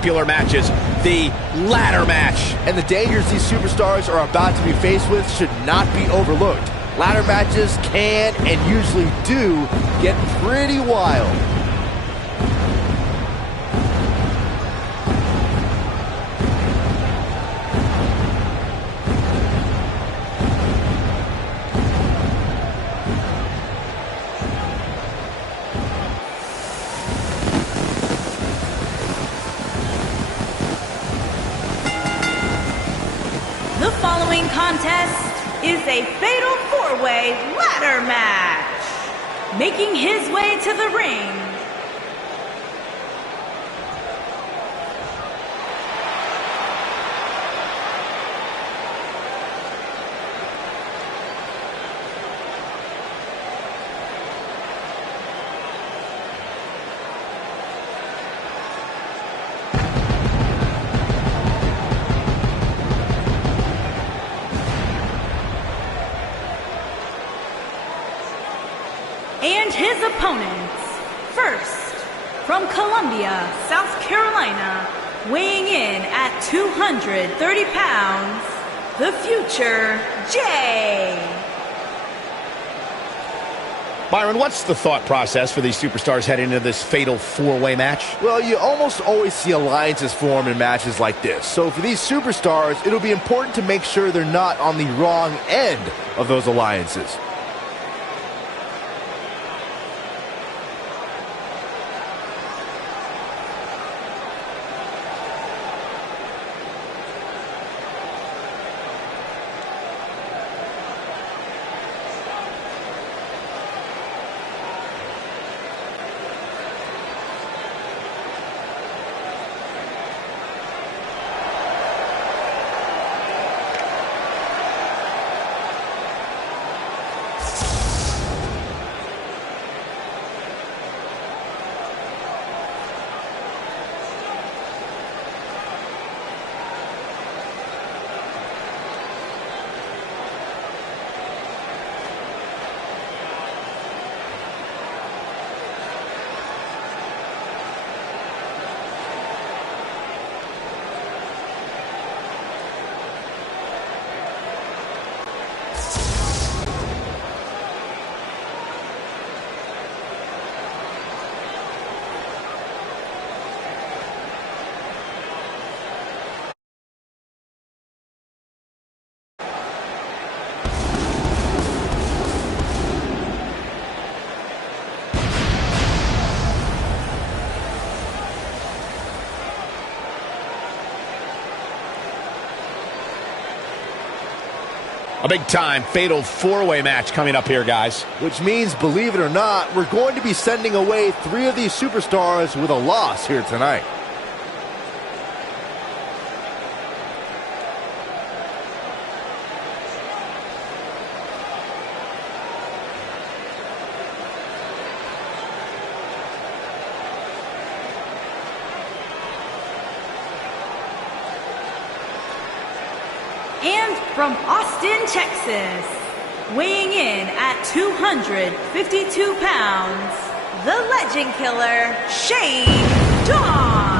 popular matches, the ladder match. And the dangers these superstars are about to be faced with should not be overlooked. Ladder matches can and usually do get pretty wild. The following contest is a fatal four-way ladder match. Making his way to the ring, and his opponents. First, from Columbia, South Carolina, weighing in at 230 pounds, the future Jay. Byron, what's the thought process for these superstars heading into this fatal four-way match? Well, you almost always see alliances form in matches like this. So for these superstars, it'll be important to make sure they're not on the wrong end of those alliances. A big-time fatal four-way match coming up here, guys. Which means, believe it or not, we're going to be sending away 3 of these superstars with a loss here tonight. And from Austin, Texas, weighing in at 252 pounds, the legend killer, Shane Dawn.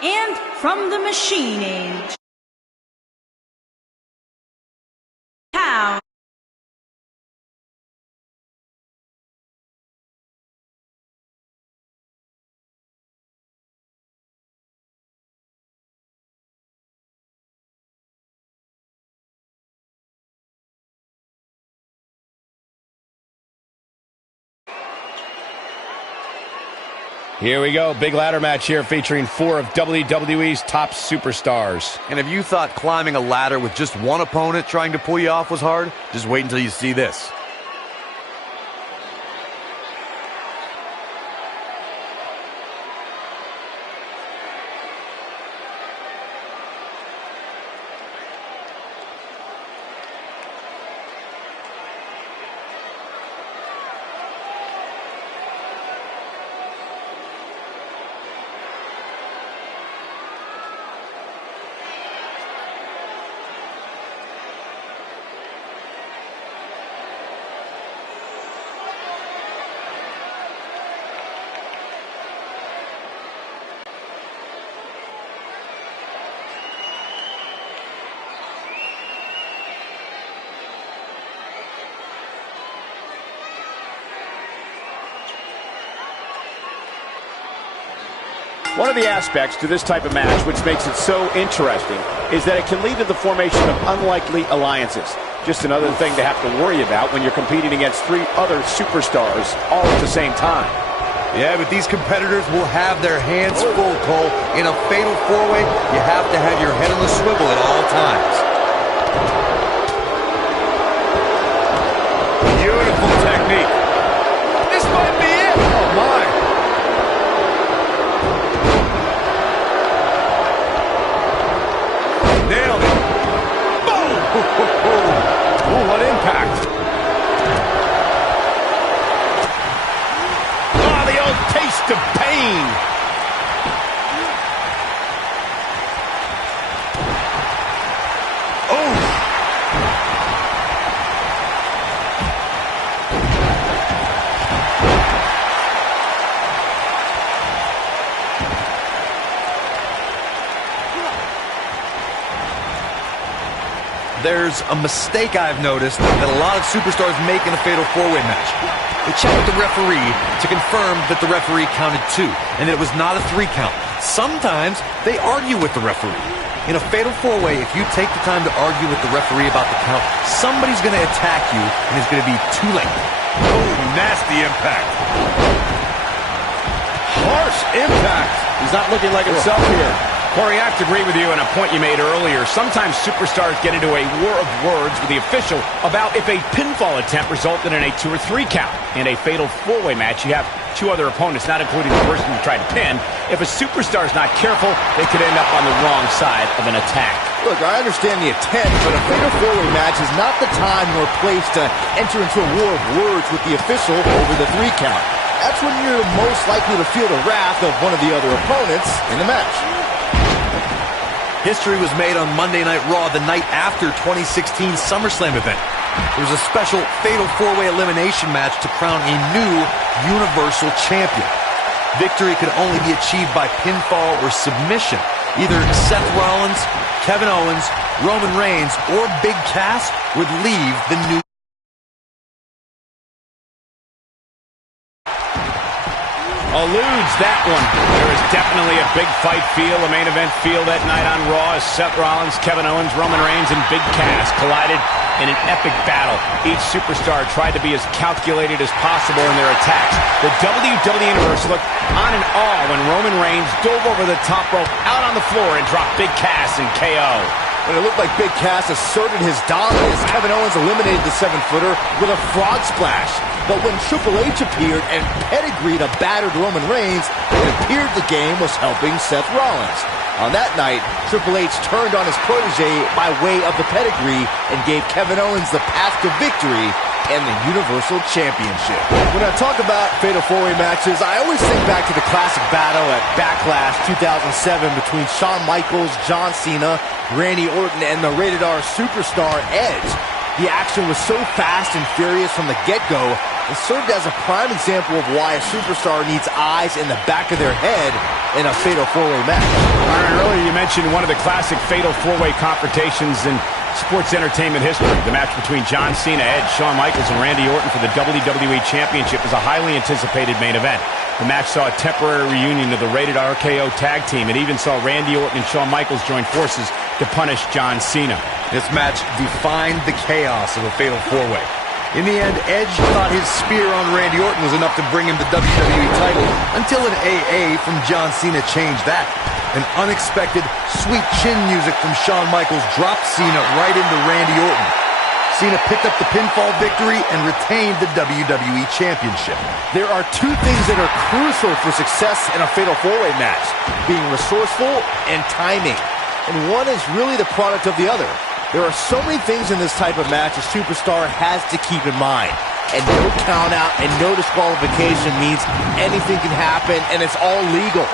And from the Machine Age, pound. Here we go, big ladder match here featuring 4 of WWE's top superstars. And if you thought climbing a ladder with just one opponent trying to pull you off was hard, just wait until you see this. One of the aspects to this type of match which makes it so interesting is that it can lead to the formation of unlikely alliances. Just another thing to have to worry about when you're competing against 3 other superstars all at the same time. Yeah, but these competitors will have their hands full, Cole. In a fatal 4-way, you have to have your head on the swivel at all times. Beautiful technique. This might be it. Oh, my. Nailed it. Boom! Ooh, what impact. Oh, the old taste of pain. Oh. There's a mistake I've noticed that a lot of superstars make in a fatal 4-way match. They check with the referee to confirm that the referee counted 2 and that it was not a 3 count. Sometimes they argue with the referee. In a fatal 4-way, if you take the time to argue with the referee about the count, somebody's going to attack you and it's going to be too late. Oh, nasty impact. Harsh impact. He's not looking like himself here. Corey, I have to agree with you on a point you made earlier. Sometimes superstars get into a war of words with the official about if a pinfall attempt resulted in a 2 or 3 count. In a fatal 4-way match, you have 2 other opponents, not including the person who tried to pin. If a superstar is not careful, they could end up on the wrong side of an attack. Look, I understand the intent, but a fatal 4-way match is not the time nor place to enter into a war of words with the official over the 3 count. That's when you're most likely to feel the wrath of one of the other opponents in the match. History was made on Monday Night Raw the night after 2016 SummerSlam event. There was a special fatal 4-way elimination match to crown a new Universal Champion. Victory could only be achieved by pinfall or submission. Either Seth Rollins, Kevin Owens, Roman Reigns, or Big Cass would leave the new. Eludes that one. There is definitely a big fight feel, a main event feel that night on Raw as Seth Rollins, Kevin Owens, Roman Reigns, and Big Cass collided in an epic battle. Each superstar tried to be as calculated as possible in their attacks. The WWE Universe looked on in awe when Roman Reigns dove over the top rope out on the floor and dropped Big Cass in KO. When it looked like Big Cass asserted his dominance, Kevin Owens eliminated the 7-footer with a frog splash. But when Triple H appeared and pedigreed a battered Roman Reigns, it appeared the game was helping Seth Rollins. On that night, Triple H turned on his protege by way of the pedigree and gave Kevin Owens the path to victory and the Universal Championship. When I talk about fatal 4-way matches, I always think back to the classic battle at Backlash 2007 between Shawn Michaels, John Cena, Randy Orton, and the Rated R superstar Edge. The action was so fast and furious from the get-go, it served as a prime example of why a superstar needs eyes in the back of their head in a fatal 4-way match. Byron, earlier you mentioned one of the classic fatal 4-way confrontations in sports entertainment history. The match between John Cena, Edge, Shawn Michaels, and Randy Orton for the WWE Championship was a highly anticipated main event. The match saw a temporary reunion of the Rated RKO tag team. It even saw Randy Orton and Shawn Michaels join forces to punish John Cena. This match defined the chaos of a fatal 4-way. In the end, Edge thought his spear on Randy Orton was enough to bring him the WWE title until an AA from John Cena changed that. An unexpected sweet chin music from Shawn Michaels dropped Cena right into Randy Orton. Cena picked up the pinfall victory and retained the WWE Championship. There are 2 things that are crucial for success in a fatal 4-way match: being resourceful and timing. And one is really the product of the other. There are so many things in this type of match a superstar has to keep in mind. And no count out and no disqualification means anything can happen and it's all legal.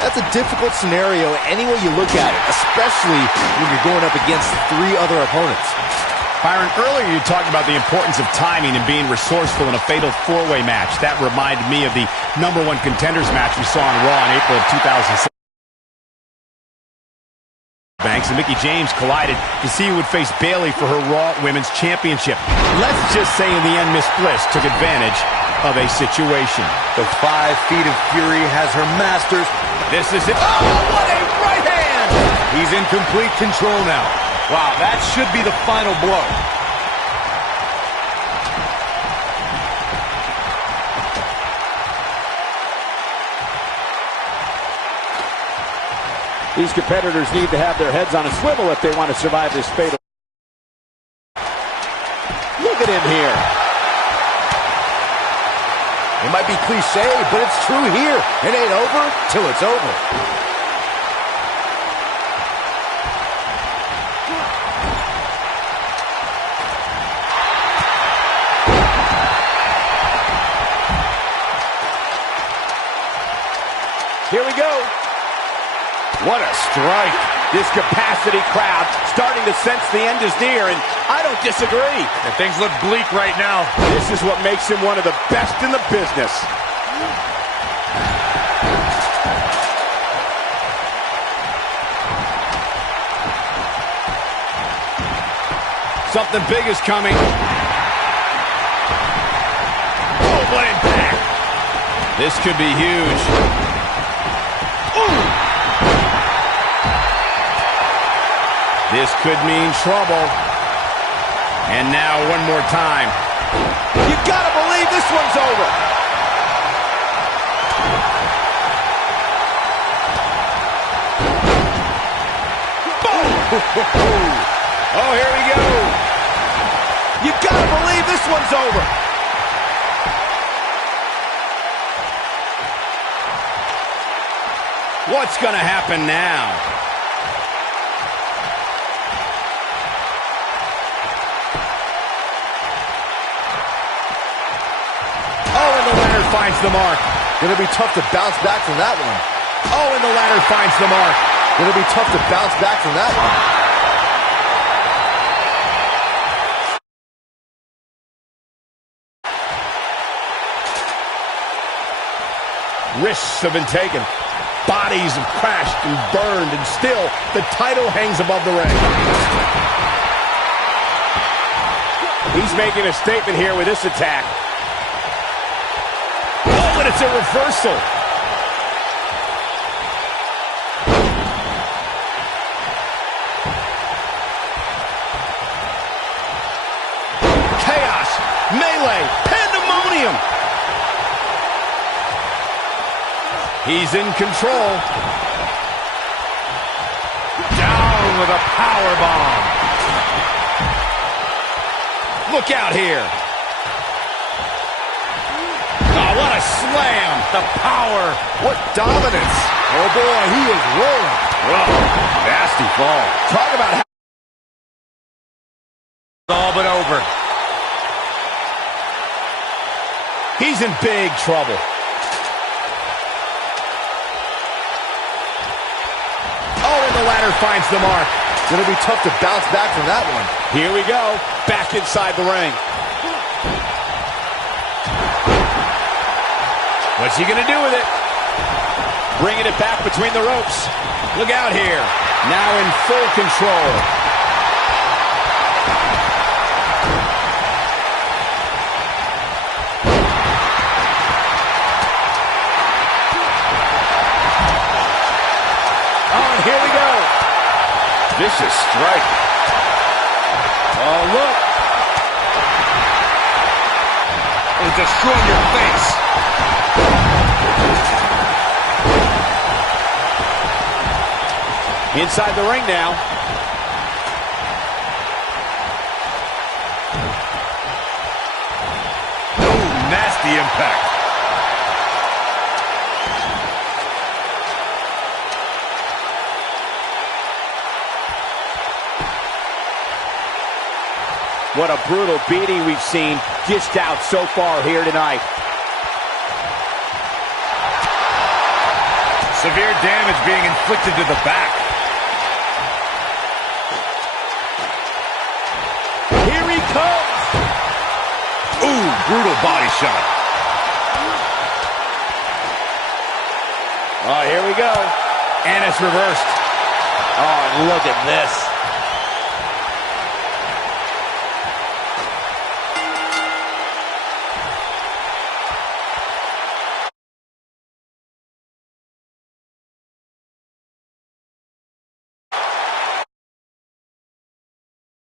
That's a difficult scenario any way you look at it, especially when you're going up against 3 other opponents. Byron, earlier you talked about the importance of timing and being resourceful in a fatal 4-way match. That reminded me of the #1 contenders match we saw on Raw in April of 2006. Banks and Mickie James collided to see who would face Bayley for her Raw Women's Championship. Let's just say in the end, Miss Bliss took advantage of a situation. The 5 feet of fury has her masters This is it. Oh, what a right hand! He's in complete control now. Wow, that should be the final blow. These competitors need to have their heads on a swivel if they want to survive this fatal. Look at him here. It might be cliche, but it's true here. It ain't over till it's over. Here we go. What a strike. This capacity crowd starting to sense the end is near, and I don't disagree. And things look bleak right now. This is what makes him one of the best in the business. Something big is coming. Oh, what impact. This could be huge. Ooh. This could mean trouble. And now one more time. You gotta believe this one's over. Boom! Oh, here we go. You gotta believe this one's over. What's gonna happen now? Finds the mark. Gonna be tough to bounce back from that one. Oh, and the ladder finds the mark. Gonna be tough to bounce back from that one. Risks have been taken. Bodies have crashed and burned, and still the title hangs above the ring. He's making a statement here with this attack. But it's a reversal. Chaos, melee, pandemonium. He's in control. Down with a power bomb. Look out here. What a slam! The power! What dominance! Oh boy, he is rolling. Oh, nasty fall. Talk about how all but over. He's in big trouble. Oh, and the ladder finds the mark. Gonna be tough to bounce back from that one. Here we go. Back inside the ring. What's he going to do with it? Bringing it back between the ropes. Look out here. Now in full control. Oh, and here we go. Vicious strike. Oh, look. It'll destroy your face. Inside the ring now. Ooh, nasty impact. What a brutal beating we've seen dished out so far here tonight. Severe damage being inflicted to the back. Here he comes. Ooh, brutal body shot. Oh, here we go. And it's reversed. Oh, look at this.